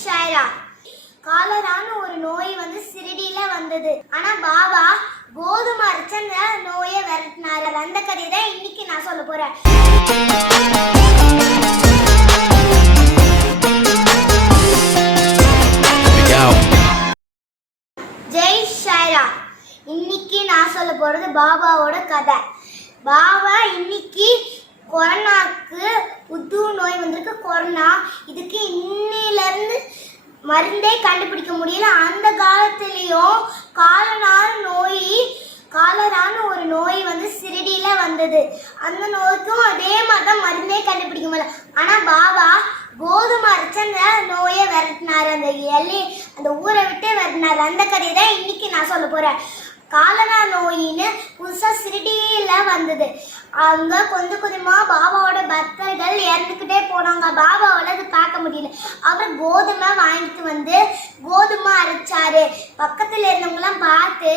ஜெய் ஷாய்ரா காலரான்னு ஒரு நோய் வந்து சிறுடியில வந்தது. ஆனா பாபா கோதுமை அரைச்ச அந்த நோயை விரட்டினாரு. அந்த கதை தான் இன்னைக்கு நான் சொல்ல போறேன். ஜெய் ஷாய்ரா இன்னைக்கு நான் சொல்ல போறது பாபாவோட கதை. பாபா இன்னைக்கு கொரோனாக்கு புது நோய் வந்திருக்கு கொரோனா இதுக்கு இன்னிலிருந்து மருந்தே கண்டுபிடிக்க முடியல. அந்த காலத்துலேயும் காலனார் நோய் காலரான ஒரு நோய் வந்து சிறடியில் வந்தது. அந்த நோய்க்கும் அதே மாதிரி தான் மருந்தே கண்டுபிடிக்க முடியல. ஆனால் பாபா கோதுமை அரைச்ச அந்த நோயை விரட்டினார். அந்த எல்லை அந்த ஊரை விட்டு விரட்டினார். அந்த கதையை தான் இன்னைக்கு நான் சொல்ல போகிறேன் காலரா நோயின்னு புதுசாக சிறுடியில் வந்தது. அங்க கொஞ்சம் கொஞ்சமாக பாபாவோட பக்தர்கள் இறந்துக்கிட்டே போனாங்க. பாபாவால் அது பார்க்க முடியல. அவர் கோதுமை வாங்கிட்டு வந்து கோதுமை அரைச்சாரு. பக்கத்தில் இருந்தவங்களாம் பார்த்து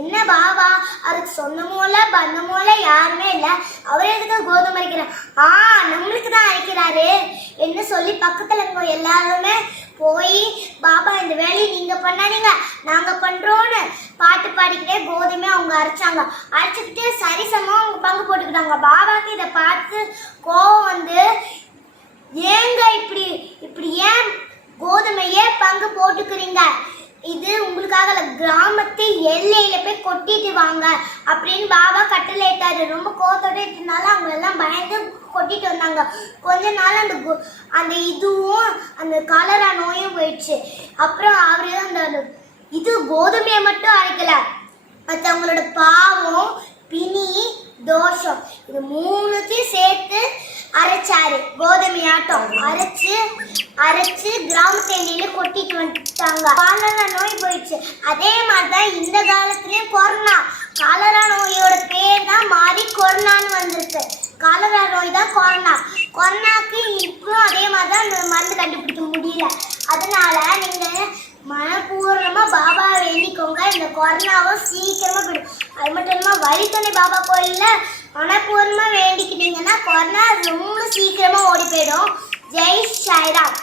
என்ன பாபா? அவருக்கு சொந்தமோல பந்தமோல யாருமே இல்லை. அவர் எதுக்கு கோதுமை அரைக்கிறார்? ஆ நம்மளுக்கு தான் அரைக்கிறாரு. என்ன சொல்லி பக்கத்தில் இருக்க எல்லாருமே போய் பாபா இந்த வேலையை நீங்க பண்ணாதீங்க. நாங்க அவங்க அரைச்சாங்க. அரைச்சிக்கிட்டு சரிசமமாக அவங்க பங்கு போட்டுக்கிட்டாங்க. பாபாக்கு இதை பார்த்து கோவம் வந்து ஏங்க இப்படி இப்படி ஏன் கோதுமையே பங்கு போட்டுக்கிறீங்க? இது உங்களுக்காக கிராமத்து எல்லையில போய் கொட்டிட்டு வாங்க. அப்படின்னு பாபா கட்டளையிட்டாரு ரொம்ப கோவத்தோட இருக்கனால அவங்க எல்லாம் பயந்து கொட்டிட்டு வந்தாங்க. கொஞ்ச நாள் அந்த கோ- அந்த இதுவும் அந்த கலரா நோயும் போயிடுச்சு. அப்புறம் அவரு அந்த இது கோதுமையை மட்டும் அரைக்கல. நம்மளோட பாவம் பிணி தோஷம். இது மூணுத்தையும் சேர்த்து அரைச்சாரு. கோதுமை ஆட்டம். அரைச்சு அரைச்சு கிராமத்து எல்லையில கொட்டிட்டு வந்துட்டாங்க. காலரா நோய் போயிடுச்சு. அதே மாதிரிதான் இந்த காலத்துலயும் கொரோனா. காலரா நோயோட பேர் தான் மாறி கொரோனான்னு வந்திருக்கு. காலரா நோய் தான் கொரோனா. கொரோனாக்கு இப்பவும் அதே மாதிரி தான் மருந்து கண்டுபிடிக்க முடியல. அதனால நீங்க மனப்பூர்வமா பாபா போங்க. இந்த கொரோனாவும் சீக்கிரமா போயிடும். அது மட்டும் இல்லாம வழித்தனை பாபா கோயில்ல மனப்பூர்வமா வேண்டிக்கிட்டீங்கன்னா கொரோனா ரொம்ப சீக்கிரமா ஓடி போயிடும். ஜெய் சாய்ராம்.